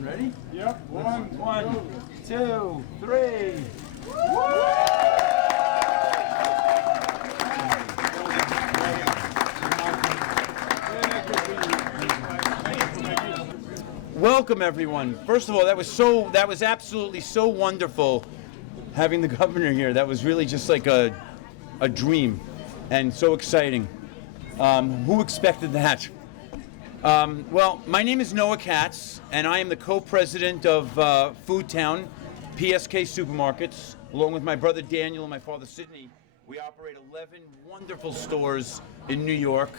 Ready? Yep. One, two, three. Welcome, everyone. First of all, that was absolutely so wonderful having the governor here. That was really just like a dream and so exciting. Who expected that? Well, my name is Noah Katz, and I am the co-president of SuperFoodtown, PSK Supermarkets, along with my brother Daniel and my father Sidney. We operate 11 wonderful stores in New York,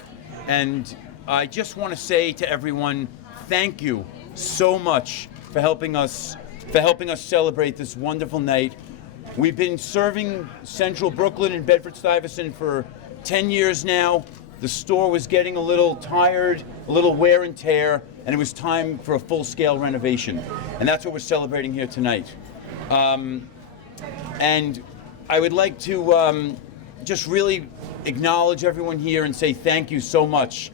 and I just want to say to everyone, thank you so much for helping us celebrate this wonderful night. We've been serving Central Brooklyn and Bedford-Stuyvesant for 10 years now. The store was getting a little tired, a little wear and tear, and it was time for a full-scale renovation. And that's what we're celebrating here tonight. And I would like to just really acknowledge everyone here and say thank you so much.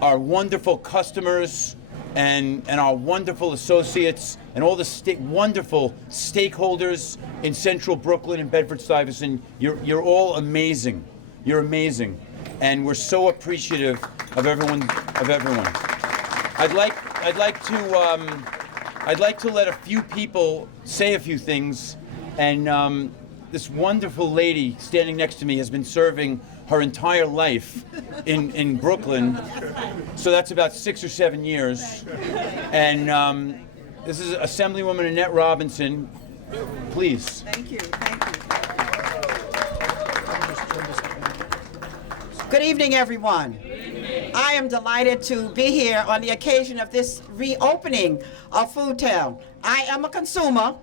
Our wonderful customers and our wonderful associates and all the wonderful stakeholders in Central Brooklyn and Bedford-Stuyvesant, you're all amazing. You're amazing. And we're so appreciative of everyone. I'd like to let a few people say a few things. And this wonderful lady standing next to me has been serving her entire life in Brooklyn. So that's about 6 or 7 years. And this is Assemblywoman Annette Robinson. Please. Thank you. Good evening, everyone. I am delighted to be here on the occasion of this reopening of Foodtown. I am a consumer.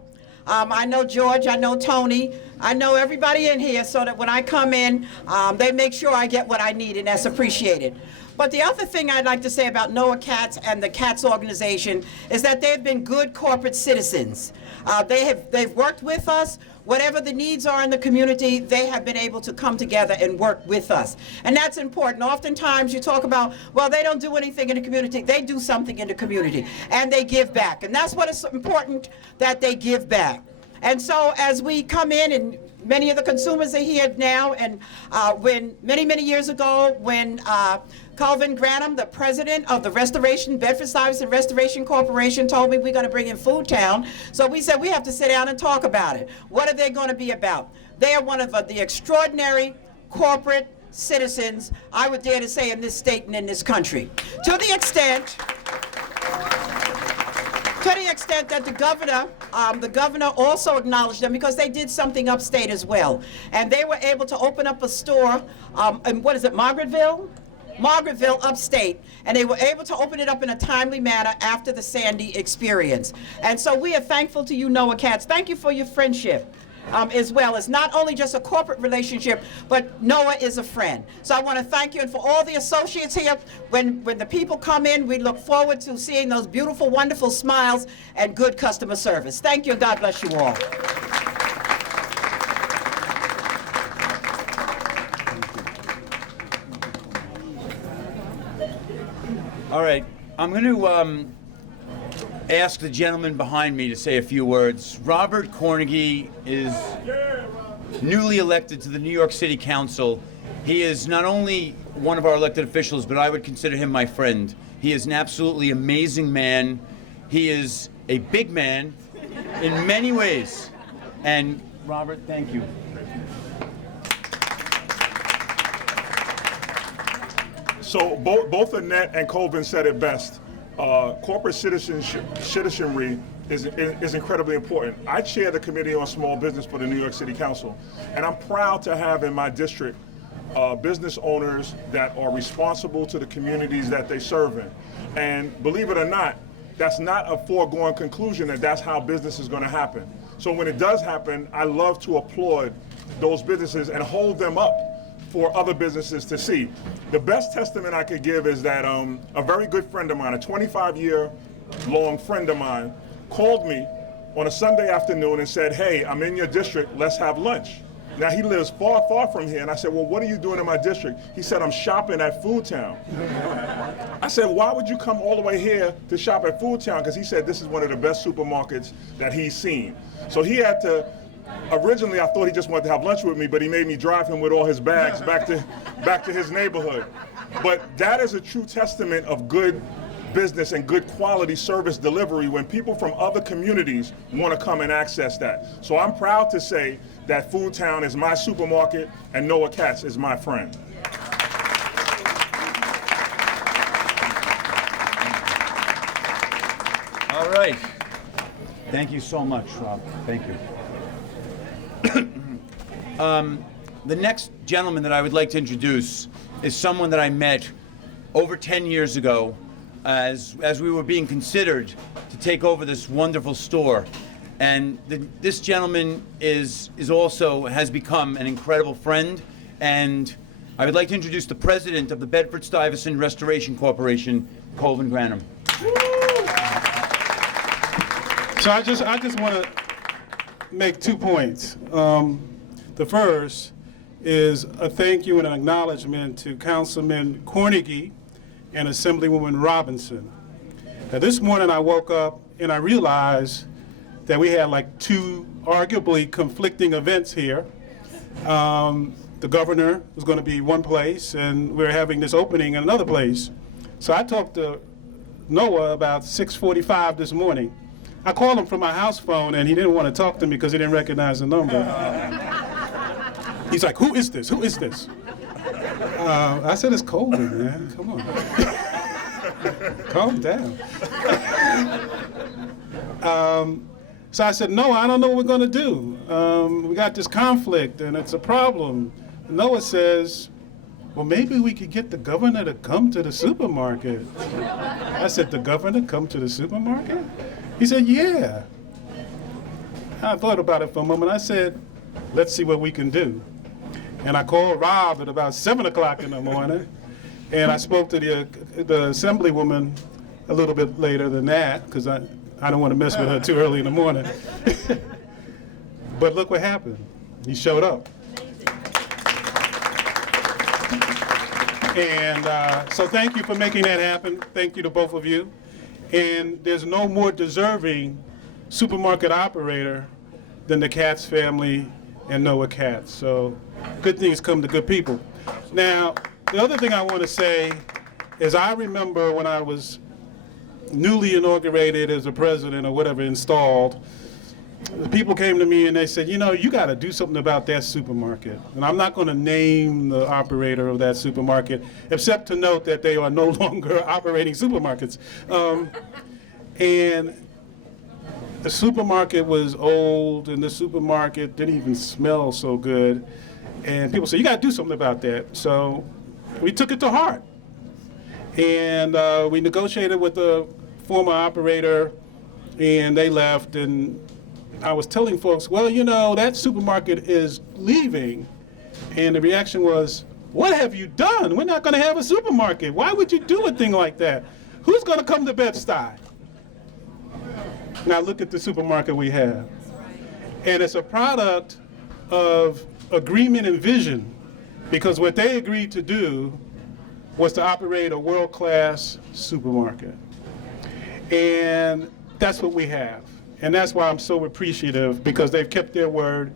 I know George, I know Tony, I know everybody in here, so that when I come in, they make sure I get what I need, and that's appreciated. But the other thing I'd like to say about Noah Katz and the Katz organization is that they've been good corporate citizens. They've worked with us. Whatever the needs are in the community, they have been able to come together and work with us. And that's important. Oftentimes you talk about, well, they don't do anything in the community. They do something in the community, and they give back. And that's what is important, that they give back. And so as we come in, and many of the consumers are here now, and when many years ago, when Calvin Granum, the president of the Bedford-Stuyvesant Restoration Corporation, told me we're going to bring in Foodtown. So we said we have to sit down and talk about it. What are they going to be about? They are one of the extraordinary corporate citizens, I would dare to say, in this state and in this country. To the extent that the governor also acknowledged them, because they did something upstate as well. And they were able to open up a store in, Margaretville, upstate, and they were able to open it up in a timely manner after the Sandy experience. And so we are thankful to you, Noah Katz. Thank you for your friendship. As well. It's not only just a corporate relationship, but Noah is a friend. So I want to thank you, and for all the associates here, when the people come in, we look forward to seeing those beautiful, wonderful smiles and good customer service. Thank you, and God bless you all. All right, I'm going to ask the gentleman behind me to say a few words. Robert Cornegy is newly elected to the New York City Council. He is not only one of our elected officials, but I would consider him my friend. He is an absolutely amazing man. He is a big man in many ways. And Robert, thank you. So both Annette and Colvin said it best. Corporate citizenry is incredibly important. I chair the Committee on Small Business for the New York City Council, and I'm proud to have in my district business owners that are responsible to the communities that they serve in. And believe it or not, that's not a foregone conclusion that that's how business is going to happen. So when it does happen, I love to applaud those businesses and hold them up for other businesses to see. The best testament I could give is that a very good friend of mine, a 25-year-long friend of mine, called me on a Sunday afternoon and said, hey, I'm in your district, let's have lunch. Now, he lives far, far from here, and I said, well, what are you doing in my district? He said, I'm shopping at Foodtown. I said, why would you come all the way here to shop at Foodtown? Because he said this is one of the best supermarkets that he's seen. So he had to, originally I thought he just wanted to have lunch with me, but he made me drive him with all his bags back to his neighborhood. But that is a true testament of good business and good quality service delivery when people from other communities want to come and access that. So I'm proud to say that Foodtown is my supermarket and Noah Katz is my friend. All right. Thank you so much, Rob. Thank you. The next gentleman that I would like to introduce is someone that I met over 10 years ago as we were being considered to take over this wonderful store. And this gentleman has become an incredible friend, and I would like to introduce the president of the Bedford-Stuyvesant Restoration Corporation, Colvin Granum. So I just want to make 2 points. The first is a thank you and an acknowledgement to Councilman Cornegie and Assemblywoman Robinson. Now this morning I woke up and I realized that we had like 2 arguably conflicting events here. The governor was going to be one place and we're having this opening in another place. So I talked to Noah about 6:45 this morning. I called him from my house phone and he didn't want to talk to me because he didn't recognize the number. He's like, who is this? Who is this? I said, it's Colvin, man. Come on. Calm down. So I said, no, I don't know what we're going to do. We got this conflict and it's a problem. Noah says, well, maybe we could get the governor to come to the supermarket. I said, the governor come to the supermarket? He said, yeah. I thought about it for a moment. I said, let's see what we can do. And I called Rob at about 7 o'clock in the morning, and I spoke to the assemblywoman a little bit later than that, because I don't want to mess with her too early in the morning. But look what happened. He showed up. And so thank you for making that happen. Thank you to both of you. And there's no more deserving supermarket operator than the Katz family and Noah Katz. So good things come to good people. Now, the other thing I want to say is I remember when I was newly inaugurated as a president or whatever, installed, people came to me and they said, you know, you got to do something about that supermarket. And I'm not going to name the operator of that supermarket, except to note that they are no longer operating supermarkets. And the supermarket was old, and the supermarket didn't even smell so good. And people said, you got to do something about that. So we took it to heart. And we negotiated with the former operator, and they left. And I was telling folks, well, you know, that supermarket is leaving. And the reaction was, what have you done? We're not going to have a supermarket. Why would you do a thing like that? Who's going to come to BedStuy? Now look at the supermarket we have. And it's a product of agreement and vision, because what they agreed to do was to operate a world-class supermarket. And that's what we have. And that's why I'm so appreciative, because they've kept their word,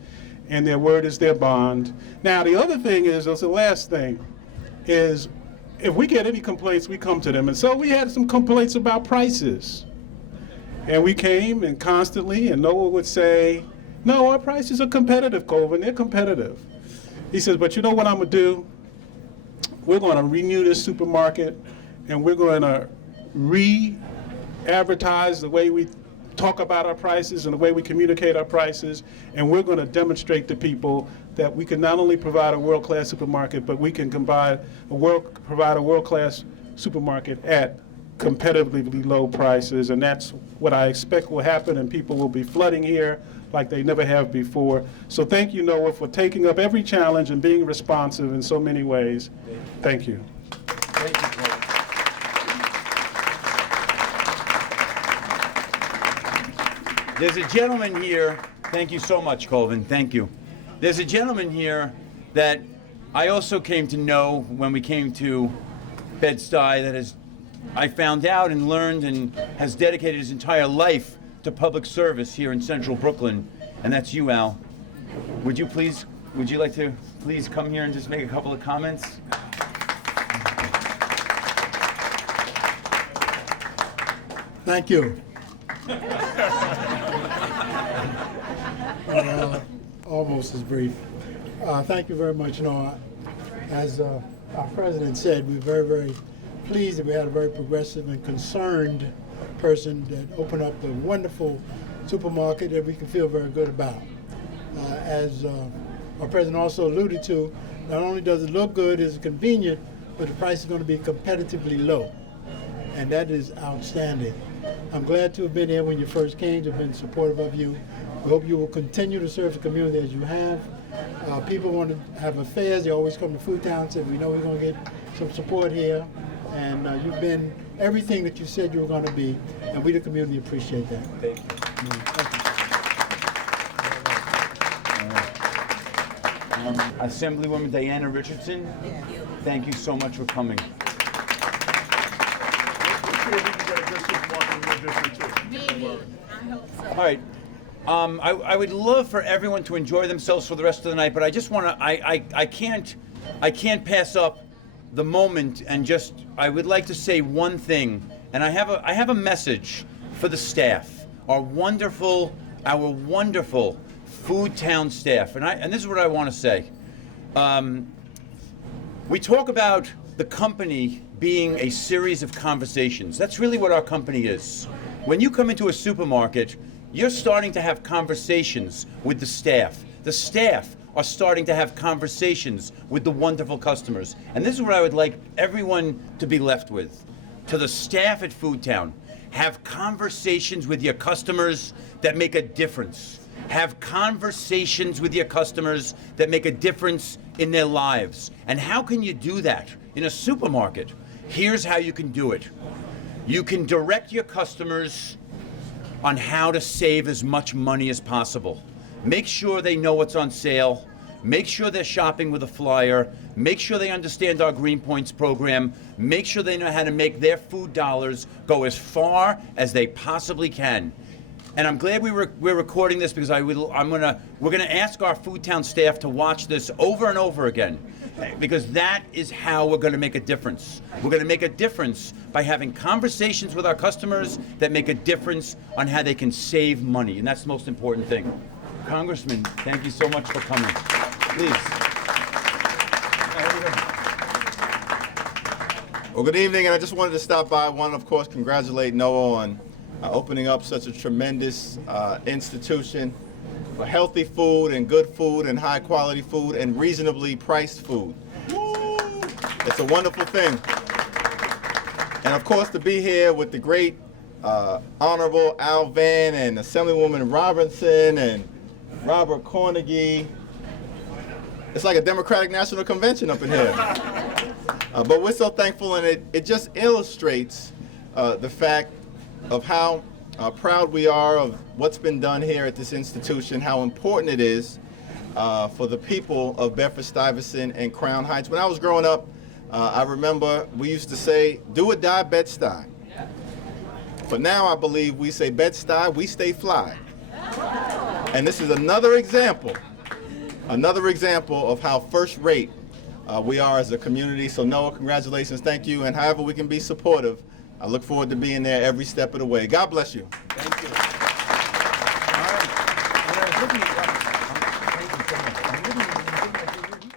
and their word is their bond. Now, the other thing is, the last thing, is if we get any complaints, we come to them. And so we had some complaints about prices. And we came and constantly, and Noah would say, no, our prices are competitive, Colvin, they're competitive. He says, but you know what I'm gonna do? We're gonna renew this supermarket, and we're gonna re-advertise the way we talk about our prices and the way we communicate our prices, and we're gonna demonstrate to people that we can not only provide a world-class supermarket, but we can provide a world-class supermarket at competitively low prices, and that's what I expect will happen, and people will be flooding here like they never have before. So thank you, Noah, for taking up every challenge and being responsive in so many ways. Thank you. Thank you, Colvin. There's a gentleman here. Thank you so much, Colvin. Thank you. There's a gentleman here that I also came to know when we came to BedStuy that I found out and learned and has dedicated his entire life to public service here in Central Brooklyn, and that's you, Al. Would you like to please come here and just make a couple of comments? Thank you. Almost as brief. Thank you very much. As our president said, we're very, very pleased that we had a very progressive and concerned person that opened up the wonderful supermarket that we can feel very good about. As our president also alluded to, not only does it look good, it's convenient, but the price is going to be competitively low. And that is outstanding. I'm glad to have been here when you first came, to have been supportive of you. We hope you will continue to serve the community as you have. People want to have affairs, they always come to Foodtown, say, we know we're going to get some support here. And you've been everything that you said you were going to be, and we the community appreciate that. Thank you. Assemblywoman Diana Richardson, thank you so much for coming. All right. I would love for everyone to enjoy themselves for the rest of the night, but I just want to. I can't pass up the moment, and I would like to say one thing, and I have a message for the staff, our wonderful Foodtown staff, and this is what I want to say. We talk about the company being a series of conversations. That's really what our company is. When you come into a supermarket, you're starting to have conversations with the staff. The staff are starting to have conversations with the wonderful customers. And this is what I would like everyone to be left with. To the staff at Foodtown, have conversations with your customers that make a difference. Have conversations with your customers that make a difference in their lives. And how can you do that in a supermarket? Here's how you can do it. You can direct your customers on how to save as much money as possible. Make sure they know what's on sale. Make sure they're shopping with a flyer. Make sure they understand our Green Points program. Make sure they know how to make their food dollars go as far as they possibly can. And I'm glad we're recording this because we're gonna ask our Foodtown staff to watch this over and over again, because that is how we're gonna make a difference. We're gonna make a difference by having conversations with our customers that make a difference on how they can save money, and that's the most important thing. Congressman, thank you so much for coming. Please. Well, good evening, and I just wanted to stop by. One, of course, congratulate Noah on opening up such a tremendous institution for healthy food and good food and high quality food and reasonably priced food. It's a wonderful thing. And of course, to be here with the great Honorable Al Van and Assemblywoman Robinson and Robert Cornegie. It's like a Democratic National Convention up in here. But we're so thankful, and it just illustrates the fact of how proud we are of what's been done here at this institution, how important it is for the people of Bedford-Stuyvesant and Crown Heights. When I was growing up, I remember we used to say, do or die Bed-Stuy. But now I believe we say Bed-Stuy, we stay fly. And this is another example of how first-rate we are as a community. So Noah, congratulations, thank you, and however we can be supportive, I look forward to being there every step of the way. God bless you. Thank you.